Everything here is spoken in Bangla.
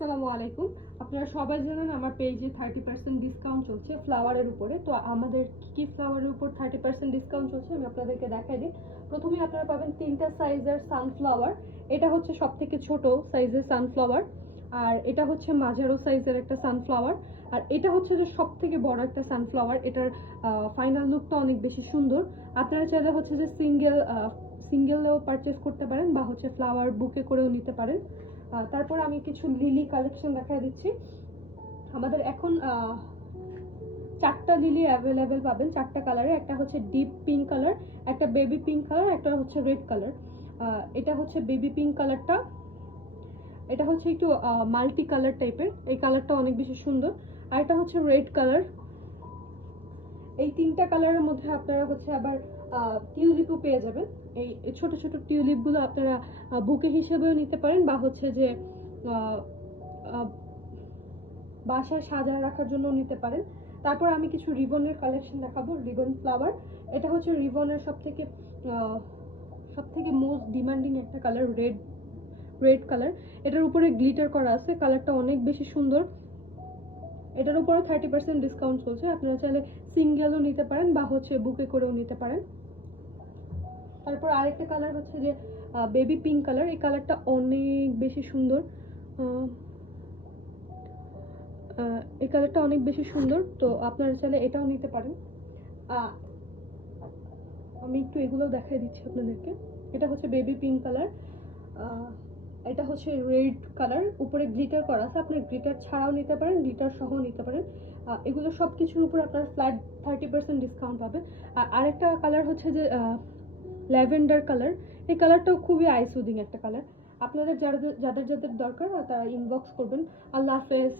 আসসালামু আলাইকুম। আপনারা সবাই জানেন আমার পেজে 30% ডিসকাউন্ট চলছে ফ্লাওয়ারের উপরে। তো আমাদের কি ফ্লাওয়ারের উপর 30% ডিসকাউন্ট চলছে আমি আপনাদেরকে দেখাই দিই। প্রথমে আপনারা পাবেন 3টা সাইজের সানফ্লাওয়ার। এটা হচ্ছে সবথেকে ছোট সাইজের সানফ্লাওয়ার, আর এটা হচ্ছে মাঝারো সাইজের একটা সানফ্লাওয়ার, আর এটা হচ্ছে যে সবথেকে বড় একটা সানফ্লাওয়ার। এটার ফাইনাল লুকটা অনেক বেশি সুন্দর। আপনারা চাইলে হচ্ছে যে সিঙ্গেলও পারচেস করতে পারেন বা হচ্ছে ফ্লাওয়ার বুকে করেও নিতে পারেন। তারপর আমি কিছু লিলি কালেকশন দেখাই দিচ্ছি। আমাদের এখন 4টা লিলি অ্যাভেলেবেল পাবেন, 4টা কালারে। একটা হচ্ছে ডিপ পিঙ্ক কালার, একটা বেবি পিঙ্ক কালার, একটা হচ্ছে রেড কালার। এটা হচ্ছে বেবি পিঙ্ক কালারটা, এটা হচ্ছে একটু মাল্টি কালার টাইপের, এই কালারটা অনেক বেশি সুন্দর। আর এটা হচ্ছে রেড কালার। এই 3টা কালারের মধ্যে আপনারা হচ্ছে আবার টিউলিপও পেয়ে যাবেন। এই ছোট ছোট টিউলিপগুলো আপনারা বুকে হিসেবেও নিতে পারেন বা হচ্ছে যে বাসায় সাজায় রাখার জন্য নিতে পারেন। তারপর আমি কিছু রিবনের কালেকশন দেখাবো। রিবন ফ্লাওয়ার, এটা হচ্ছে রিবনের সবথেকে মোস্ট ডিমান্ডিং একটা কালার, রেড কালার। এটার উপরে গ্লিটার করা আছে, কালারটা অনেক বেশি সুন্দর। এটার উপরে 30% ডিসকাউন্ট চলছে। আপনারা চাইলে সিঙ্গেলও নিতে পারেন বা হচ্ছে বুকে করেও নিতে পারেন। তারপর আরেকটা কালার হচ্ছে যে বেবি পিঙ্ক কালার। এই কালারটা অনেক বেশি সুন্দর। এই কালারটা অনেক বেশি সুন্দর, তো আপনারা চাইলে এটাও নিতে পারেন। আমি একটু এগুলো দেখাই দিচ্ছি আপনাদেরকে। এটা হচ্ছে বেবি পিঙ্ক কালার, এটা হচ্ছে রেড কালার, উপরে গ্লিটার করা আছে। আপনি গ্লিটার ছাড়াও নিতে পারেন, গ্লিটার সহ নিতে পারেন। এগুলো সব কিছুর উপর আপনার ফ্ল্যাট 30% ডিসকাউন্ট পাবে। আর আরেকটা কালার হচ্ছে যে ল্যাভেন্ডার কালার। এই কালারটাও খুবই আই সুদিং একটা কালার। আপনাদের যাদের যাদের দরকার তারা ইনবক্স করবেন। আল্লাহ হাফেজ।